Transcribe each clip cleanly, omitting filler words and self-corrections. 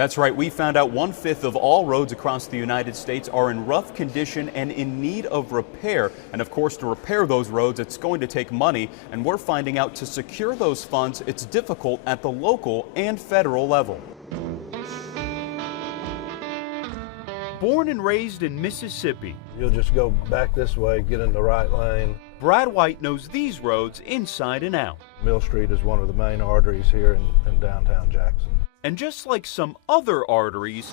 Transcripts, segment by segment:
That's right. We found out 1/5 of all roads across the United States are in rough condition and in need of repair. And of course, to repair those roads, it's going to take money. And we're finding out to secure those funds, it's difficult at the local and federal level. Born and raised in Mississippi, You'll just go back this way, get in the right lane. Brad White knows these roads inside and out. Mill Street is one of the main arteries here in downtown Jackson. And just like some other arteries,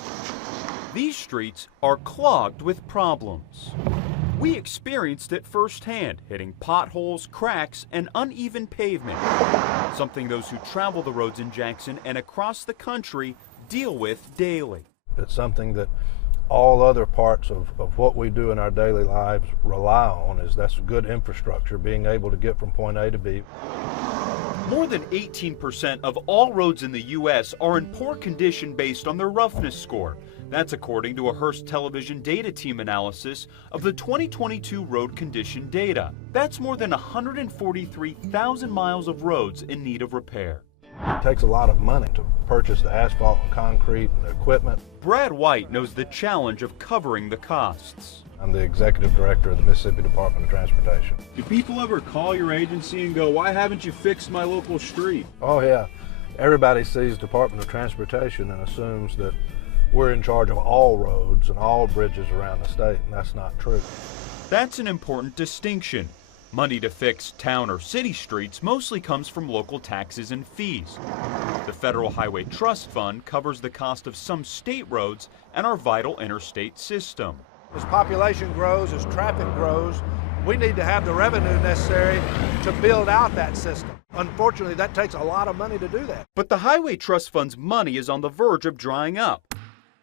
these streets are clogged with problems. We experienced it firsthand, hitting potholes, cracks, and uneven pavement. Something those who travel the roads in Jackson and across the country deal with daily. It's something that all other parts of what we do in our daily lives rely on. That's good infrastructure, being able to get from point A to B. More than 18% of all roads in the U.S. are in poor condition based on their roughness score. That's according to a Hearst television data team analysis of the 2022 road condition data. That's more than 143,000 miles of roads in need of repair. It takes a lot of money to purchase the asphalt and concrete and the equipment. Brad White knows the challenge of covering the costs. I'm the executive director of the Mississippi Department of Transportation. Do people ever call your agency and go, why haven't you fixed my local street? Oh yeah, everybody sees Department of Transportation and assumes that we're in charge of all roads and all bridges around the state, and that's not true. That's an important distinction. Money to fix town or city streets mostly comes from local taxes and fees. The Federal Highway Trust Fund covers the cost of some state roads and our vital interstate system. As population grows, as traffic grows, we need to have the revenue necessary to build out that system. Unfortunately, that takes a lot of money to do that. But the Highway Trust Fund's money is on the verge of drying up.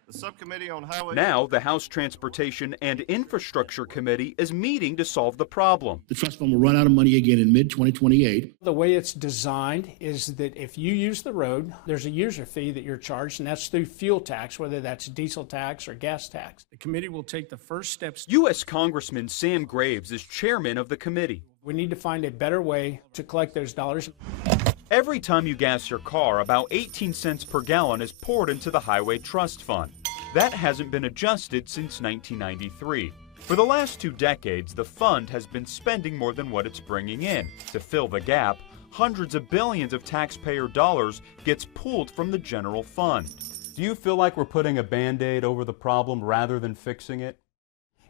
The Subcommittee on Highway... Now, the House Transportation and Infrastructure Committee is meeting to solve the problem. The trust fund will run out of money again in mid-2028. The way it's designed is that if you use the road, there's a user fee that you're charged, and that's through fuel tax, whether that's diesel tax or gas tax. The committee will take the first steps. U.S. Congressman Sam Graves is chairman of the committee. We need to find a better way to collect those dollars. Every time you gas your car, about 18 cents per gallon is poured into the Highway Trust Fund. That hasn't been adjusted since 1993. For the last 2 decades, the fund has been spending more than what it's bringing in. To fill the gap, hundreds of billions of taxpayer dollars gets pulled from the general fund. Do you feel like we're putting a Band-Aid over the problem rather than fixing it?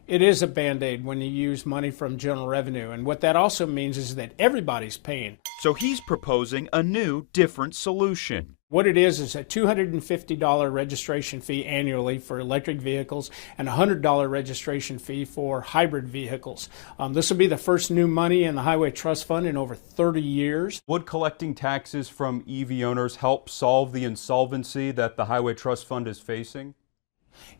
It is a Band-Aid when you use money from general revenue, and what that also means is that everybody's paying. So he's proposing a new, different solution. What it is a $250 registration fee annually for electric vehicles and a $100 registration fee for hybrid vehicles. This will be the first new money in the Highway Trust Fund in over 30 years. Would collecting taxes from EV owners help solve the insolvency that the Highway Trust Fund is facing?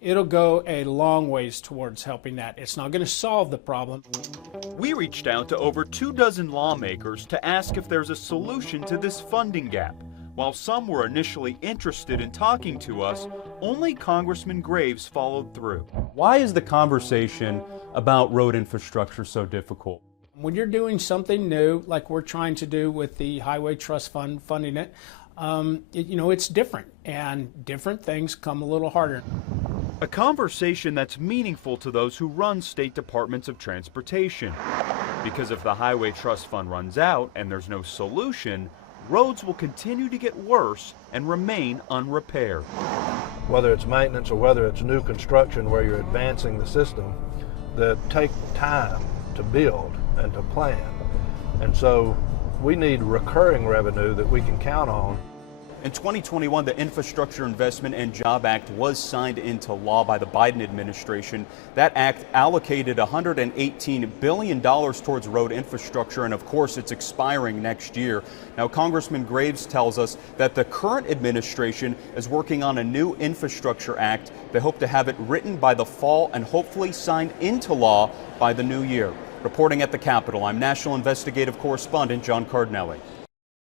It'll go a long ways towards helping that. It's not going to solve the problem. We reached out to over 24 lawmakers to ask if there's a solution to this funding gap. While some were initially interested in talking to us, only Congressman Graves followed through. Why is the conversation about road infrastructure so difficult? When you're doing something new, like we're trying to do with the Highway Trust Fund funding it, it's different, and different things come a little harder. A conversation that's meaningful to those who run state departments of transportation. Because if the Highway Trust Fund runs out and there's no solution, roads will continue to get worse and remain unrepaired. Whether it's maintenance or whether it's new construction where you're advancing the system, that take time to build and to plan. And so we need recurring revenue that we can count on. In 2021, the Infrastructure Investment and Job Act was signed into law by the Biden administration. That act allocated $118 billion towards road infrastructure, and of course, it's expiring next year. Now, Congressman Graves tells us that the current administration is working on a new Infrastructure Act. They hope to have it written by the fall and hopefully signed into law by the new year. Reporting at the Capitol, I'm National Investigative Correspondent John Cardinale.